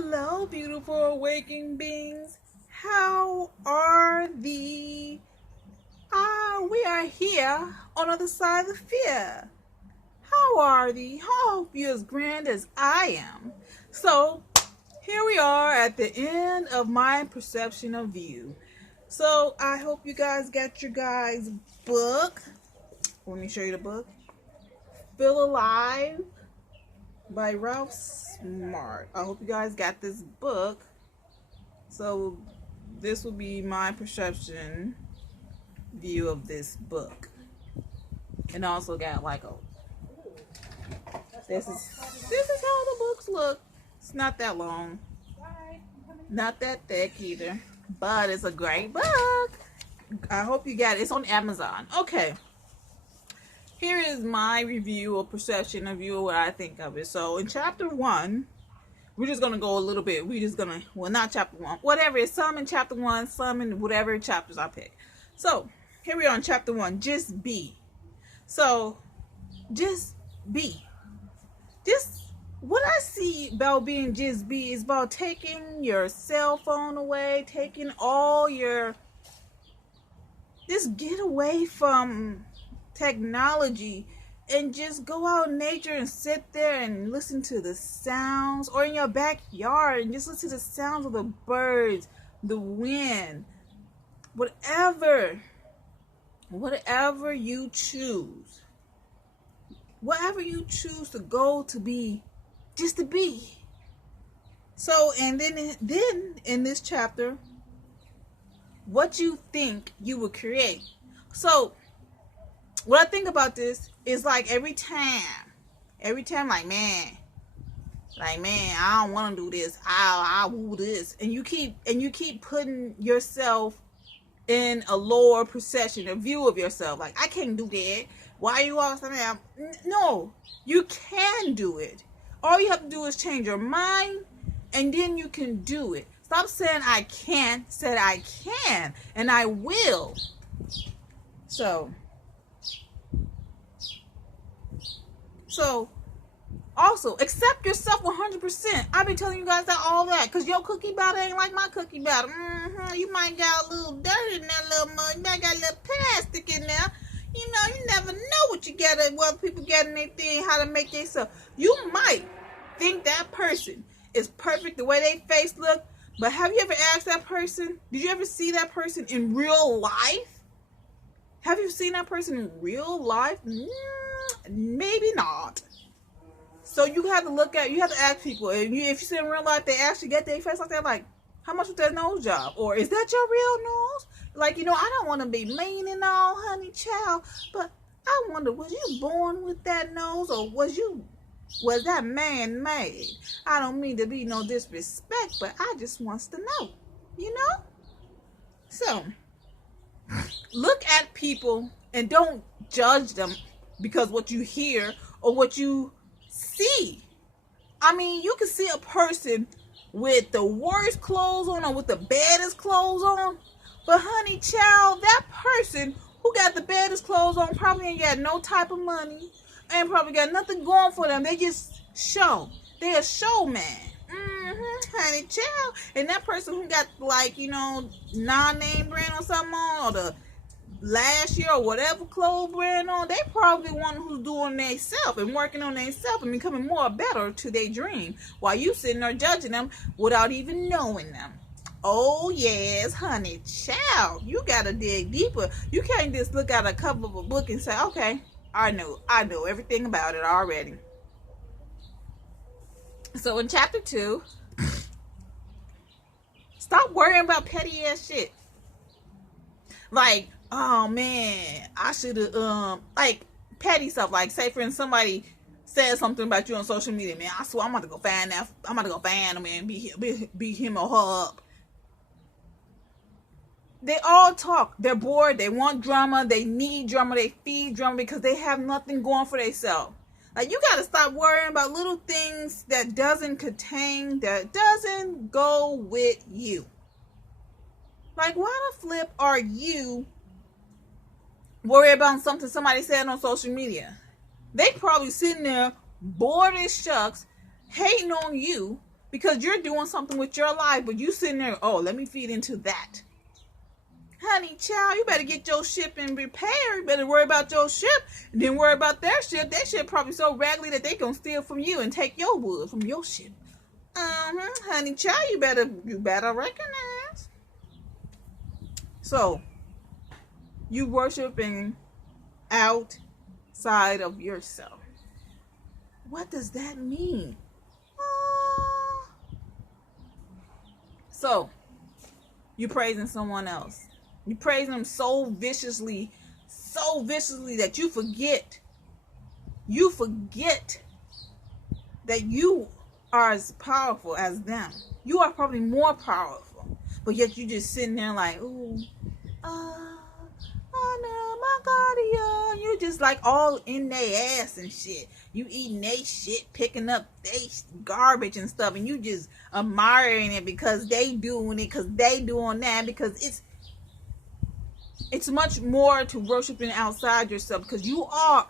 Hello, beautiful awakening beings. How are thee? We are here on the other side of the fear. How are thee? I hope you're as grand as I am. So, here we are at the end of my perception of you. So, I hope you guys got your guys' book. Let me show you the book. Feel Alive by Ralph Smart. I hope you guys got this book. So this will be my perception view of this book. And I also got like this is how the books look. It's not that long. Not that thick either. But it's a great book. I hope you got it. It's on Amazon. Okay. Here is my review or perception of view of what I think of it. So in chapter 1, we're just going to go a little bit. We're just going to, well, not chapter 1. Whatever. It's some in chapter 1, some in whatever chapters I pick. So here we are in chapter 1. Just be. So just be. Just what I see about being just be is about taking your cell phone away, taking all your, just get away from technology and just go out in nature and sit there and listen to the sounds, or in your backyard and just listen to the sounds of the birds, the wind, whatever you choose, whatever you choose to go to be, just to be. So, and then in this chapter, what you think you will create. So what I think about this is like every time like man, I don't want to do this. I woo this, and you keep putting yourself in a lower perception, a view of yourself. Like, I can't do that. Why are you all saying? No, you can do it. All you have to do is change your mind, and then you can do it. Stop saying I can't. Say I can, and I will. So, also, accept yourself 100%. I've been telling you guys that all that. Because your cookie batter ain't like my cookie batter. You might got a little dirt in there, a little mud. You might got a little plastic in there. You know, you never know what you get, what people get in their thing, how to make themselves. You might think that person is perfect the way they face look. But have you ever asked that person? Did you ever see that person in real life? Have you seen that person in real life? Maybe not. So you have to ask people. If you see in real life, they actually get their face like that. Like, how much was that nose job? Or is that your real nose? Like, I don't want to be mean and all, honey child, but I wonder, was you born with that nose, or was that man-made? I don't mean to be no disrespect, but I just wants to know, So, look at people and don't judge them because what you hear or what you see. I mean, you can see a person with the worst clothes on or with the baddest clothes on, but honey child, that person who got the baddest clothes on probably ain't got no type of money, ain't probably got nothing going for them. They just show. They're a showman. Honey child. And that person who got non-name brand or something on, or the last year or whatever clothes brand on, they probably one who's doing themselves and working on themselves and becoming more better to their dream, while you sitting there judging them without even knowing them. Oh yes, honey child, you gotta dig deeper. You can't just look at a cover of a book and say, okay, I know everything about it already. So in chapter 2, stop worrying about petty ass shit. Like, oh man, I should have like petty stuff. Like, say for instance, somebody says something about you on social media, man. I swear I'm about to go find that. I'm about to go find him and beat him or her up. They all talk. They're bored. They want drama. They need drama. They feed drama because they have nothing going for themselves. Like, you gotta stop worrying about little things that doesn't go with you. Like, why the flip are you worried about something somebody said on social media? They probably sitting there bored as shucks, hating on you because you're doing something with your life, but you sitting there, oh, let me feed into that. Honey, child, you better get your ship in repair. You better worry about your ship, and then worry about their ship. Their ship probably so raggedy that they gonna steal from you and take your wood from your ship. Honey, child, you better recognize. So, you worshiping outside of yourself. What does that mean? So, you praising someone else. You praising them so viciously that you forget that you are as powerful as them. You are probably more powerful, but yet you just sitting there like, ooh, oh no, my God, you just like all in their ass and shit. You eating they shit, picking up they garbage and stuff, and you just admiring it because they doing it, because they doing that, because it's much more to worshiping outside yourself, because you are,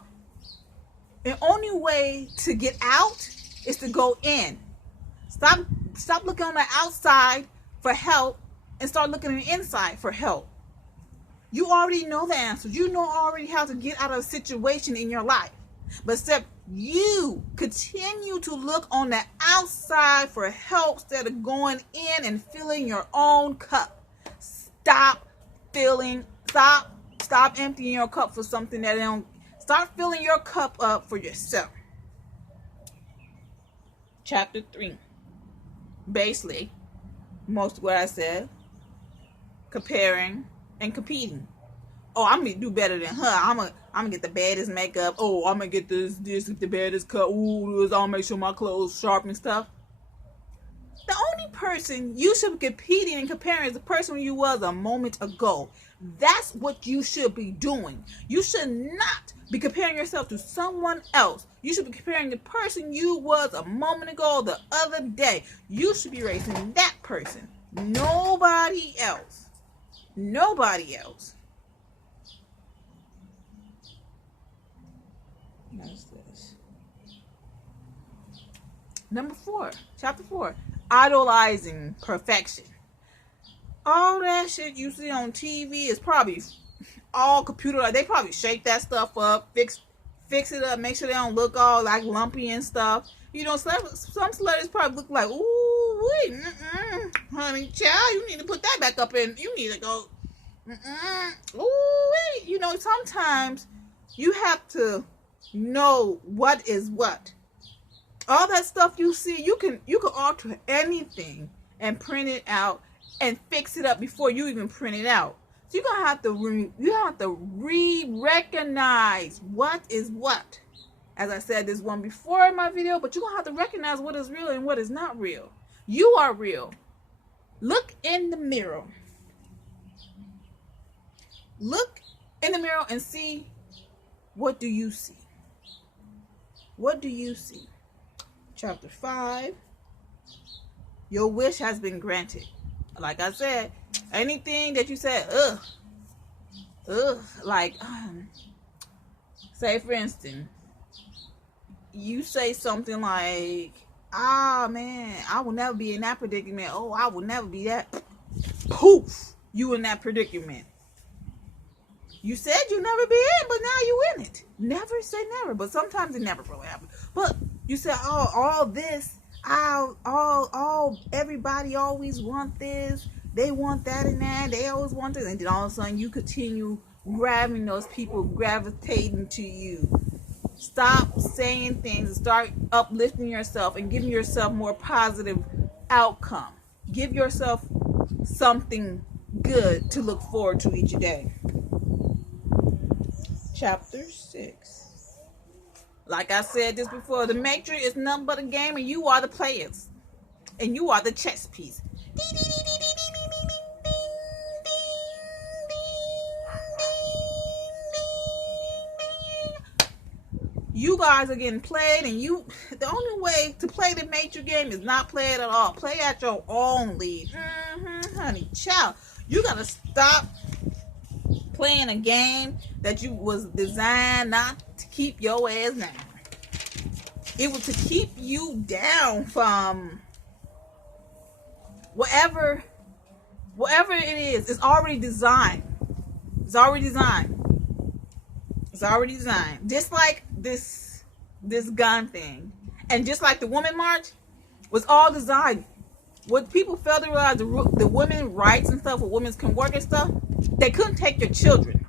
the only way to get out is to go in. Stop looking on the outside for help and start looking on the inside for help. You already know the answers. You know already how to get out of a situation in your life. But except you continue to look on the outside for help instead of going in and filling your own cup. Stop emptying your cup for something that don't. Start filling your cup up for yourself. Chapter 3. Basically, most of what I said, comparing and competing. Oh, I'm gonna do better than her. I'm gonna get the baddest makeup. Oh, I'm gonna get this with the baddest cut. Ooh, I'll make sure my clothes sharp and stuff. The only person you should be competing and comparing is the person you was a moment ago. That's what you should be doing. You should not be comparing yourself to someone else. You should be comparing the person you was a moment ago, the other day. You should be racing that person. Nobody else. Nobody else. What's this? Number 4, chapter 4. Idolizing perfection. All that shit you see on TV is probably all computer. They probably shake that stuff up, fix it up, make sure they don't look all like lumpy and stuff. You know, some celebrities probably look like, ooh, wait, honey, child, you need to put that back up in. You need to go, ooh, wait. You know, sometimes you have to know what is what. All that stuff you see, you can alter anything and print it out and fix it up before you even print it out. So you're gonna have to re-recognize what is what. As I said this one before in my video, but you're gonna have to recognize what is real and what is not real. You are real. Look in the mirror. Look in the mirror and see, what do you see? What do you see? Chapter 5. Your wish has been granted. Like I said, anything that you said, like, say for instance, you say something like, man, I will never be in that predicament. Oh, I will never be that. Poof, you in that predicament. You said you never be in, but now you in it. Never say never, but sometimes it never really happens. But you said, oh, all this, everybody always want this. They want that and that. They always want this. And then all of a sudden you continue grabbing those people, gravitating to you. Stop saying things and start uplifting yourself and giving yourself more positive outcome. Give yourself something good to look forward to each day. Chapter 6. Like I said this before, the Matrix is nothing but a game and you are the players. And you are the chess piece. You guys are getting played, and the only way to play the Matrix game is not play it at all. Play at your own lead. Honey, child. You gotta stop playing a game that you was designed not to keep your ass down. It was to keep you down from whatever it is, it's already designed. It's already designed. It's already designed. Just like this gun thing. And just like the Woman March was all designed. What people fail to realize, the women's rights and stuff, what women can work and stuff, they couldn't take your children.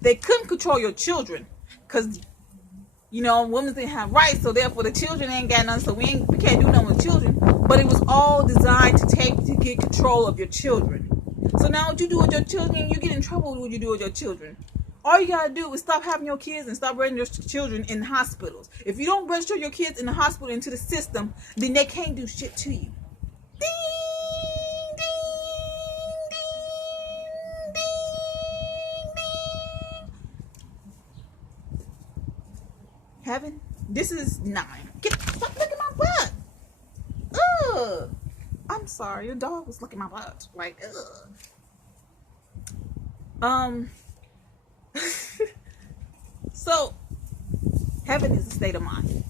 They couldn't control your children. Because, you know, women didn't have rights, so therefore the children ain't got nothing, so we can't do nothing with children. But it was all designed to get control of your children. So now what you do with your children, you get in trouble with what you do with your children. All you gotta do is stop having your kids and stop registering your children in hospitals. If you don't register your kids in the hospital into the system, then they can't do shit to you. Ding, ding, ding, ding, ding. Heaven, this is 9. Stop looking at my butt. Ugh. I'm sorry, your dog was looking at my butt. Like, ugh. So, heaven is a state of mind.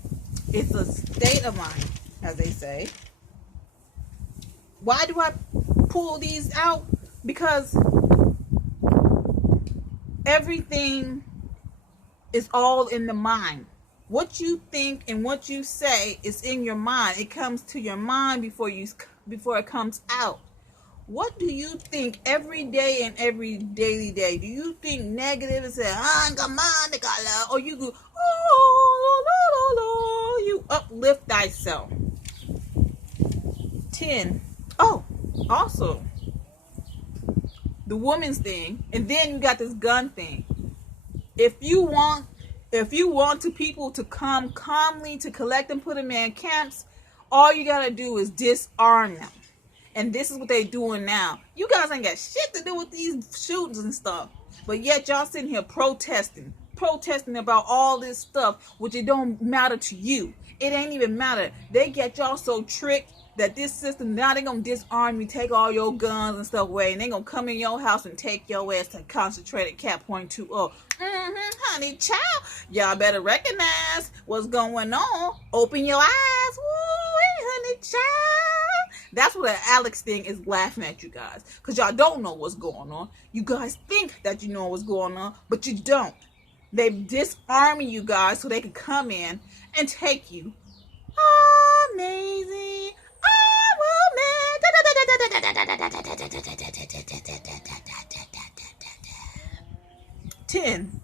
It's a state of mind, as they say. Why do I pull these out? Because everything is all in the mind. What you think and what you say is in your mind. It comes to your mind before it comes out. What do you think every day and every daily day? Do you think negative and say, or you go, oh, you uplift thyself? 10. Oh, also, the woman's thing, and then you got this gun thing. If you want people to come calmly to collect and put them in camps, all you gotta do is disarm them. And this is what they doing now. You guys ain't got shit to do with these shootings and stuff. But yet y'all sitting here protesting about all this stuff, which it don't matter to you. It ain't even matter. They get y'all so tricked that this system, now they gonna disarm you, take all your guns and stuff away, and they gonna come in your house and take your ass to concentrated cap point 2.0. Honey child, y'all better recognize what's going on. Open your eyes. Woo, honey child. That's what the Alex thing is laughing at you guys. Because y'all don't know what's going on. You guys think that you know what's going on, but you don't. They disarming you guys so they can come in and take you. Amazing. Ten.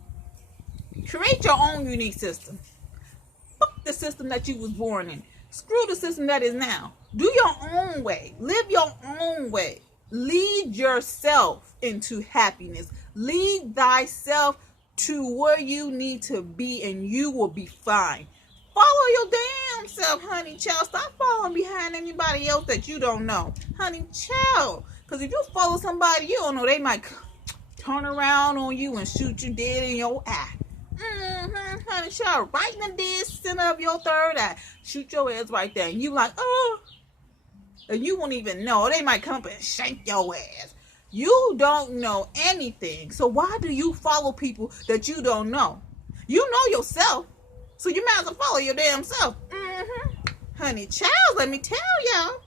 Create your own unique system. Fuck the system that you was born in. Screw the system that is now. Do your own way. Live your own way. Lead yourself into happiness. Lead thyself to where you need to be, and you will be fine. Follow your damn self, honey child. Stop following behind anybody else that you don't know. Honey child. Because if you follow somebody you don't know, they might turn around on you and shoot you dead in your eye. Honey child, right in the dead center of your third eye. Shoot your ass right there. And you like, oh. And you won't even know. They might come up and shank your ass. You don't know anything. So why do you follow people that you don't know? You know yourself. So you might as well follow your damn self. Honey child, let me tell y'all.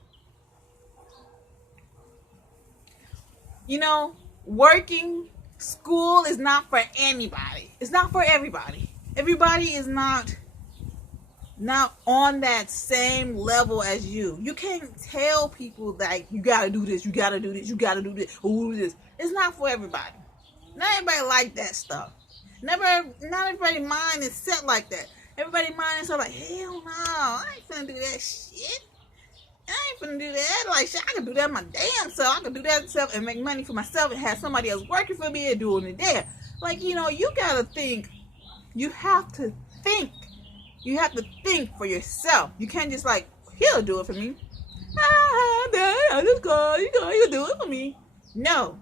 You know, working, school is not for anybody. It's not for everybody. Everybody is not on that same level as you. You can't tell people that you gotta do this, you gotta do this, you gotta do this, or do this. It's not for everybody. Not everybody like that stuff. Not everybody's mind is set like that. Everybody's mind is set like, hell no, I ain't finna do that shit. I ain't finna do that. Like, shit, I can do that my damn self. I can do that myself and make money for myself and have somebody else working for me and doing it there. Like, you know, you gotta think. You have to think. You have to think for yourself. You can't just like, he'll do it for me. I just go, you do it for me. No.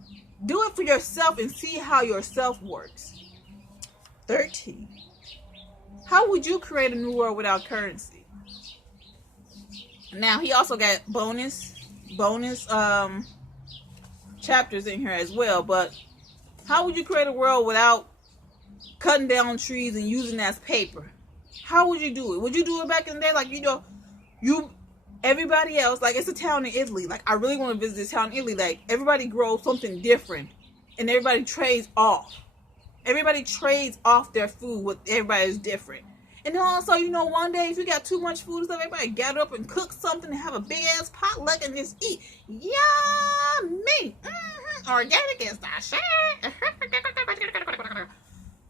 Do it for yourself and see how yourself works. 13. How would you create a new world without currency? Now, he also got bonus chapters in here as well. But how would you create a world without cutting down trees and using that as paper? How would you do it? Would you do it back in the day? Like, you know, Everybody else, like it's a town in Italy. Like I really want to visit this town in Italy. Like everybody grows something different, and everybody trades off. Everybody trades off their food with everybody's different. And then also, you know, one day if you got too much food and stuff, everybody gather up and cook something and have a big ass potluck and just eat. Yummy! Organic is the shit.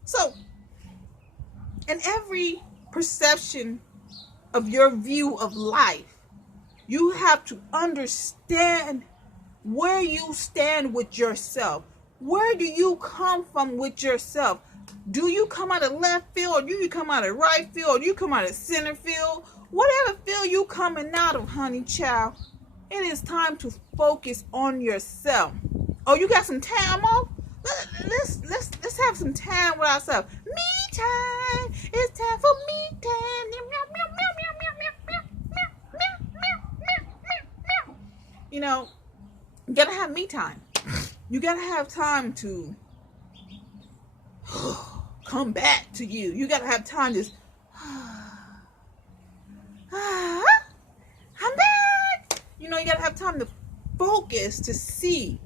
So, in every perception of your view of life, you have to understand where you stand with yourself. Where do you come from with yourself? Do you come out of left field, or do you come out of right field, or do you come out of center field? Whatever field you coming out of, honey child, it is time to focus on yourself. Oh, you got some time off? Let's have some time with ourselves. Me time. It's time for me time. You know, you gotta have me time. You gotta have time to come back to you. You gotta have time to I'm back. You know, you gotta have time to focus, to see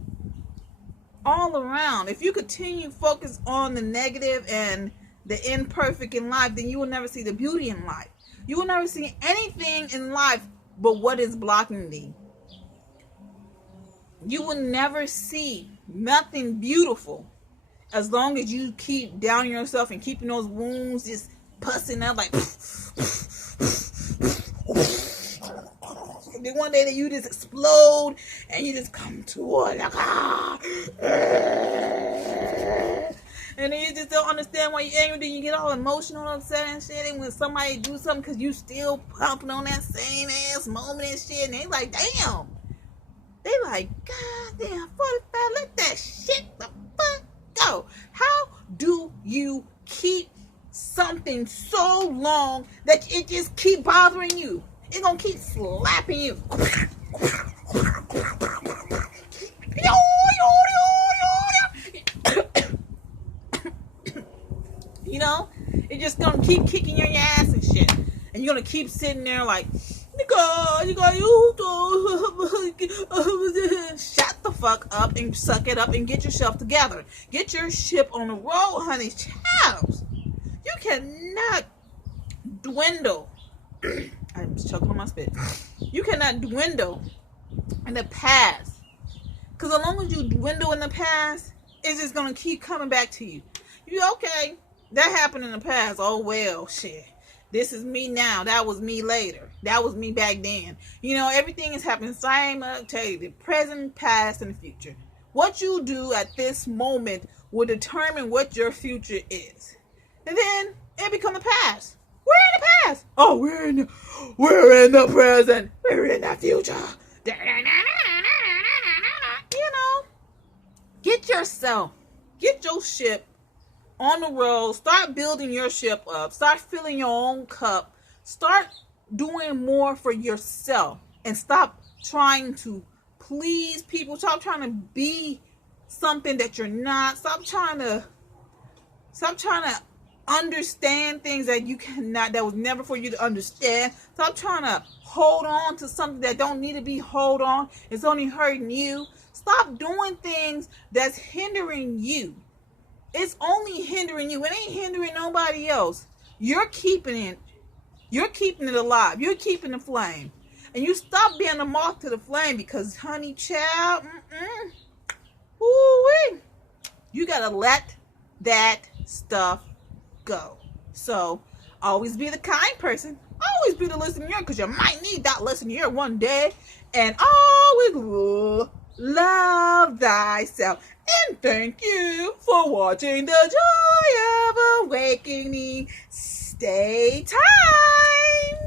all around. If you continue focus on the negative and the imperfect in life, then you will never see the beauty in life. You will never see anything in life but what is blocking thee. You will never see nothing beautiful as long as you keep downing yourself and keeping those wounds just pussing out like. And then one day that you just explode and you just come toward like and then you just don't understand why you're angry. Then you get all emotional, upset and shit. And when somebody do something because you still pumping on that same ass moment and shit, and they like, damn. They like, God damn, 45, let that shit the fuck go. How do you keep something so long that it just keep bothering you? It's gonna keep slapping you. You know, it's just gonna keep kicking your ass and shit. And you're gonna keep sitting there like, shut the fuck up and suck it up and get yourself together. Get your ship on the road, honey. Child, you cannot dwindle. I'm choking on my spit. You cannot dwindle in the past. Because as long as you dwindle in the past, it's just going to keep coming back to you. You okay, that happened in the past. Oh, well, shit. This is me now. That was me later. That was me back then. You know, everything is happening. Same, I'll tell you, the present, past, and the future. What you do at this moment will determine what your future is. And then it become the past. We're in the past. Oh, we're in the present. We're in the future. You know, get your ship on the road. Start building your ship up. Start filling your own cup. Start doing more for yourself. And stop trying to please people. Stop trying to be something that you're not. Stop trying to understand things that you cannot, that was never for you to understand. Stop trying to hold on to something that don't need to be hold on. It's only hurting you. Stop doing things that's hindering you. It's only hindering you. It ain't hindering nobody else. You're keeping it alive. You're keeping the flame. And you stop being a moth to the flame because, honey child, ooh-wee, you gotta let that stuff go. So always be the kind person. Always be the listening ear, because you might need that listening ear one day. And always love thyself. And thank you for watching the Joy of Awakening. Stay time.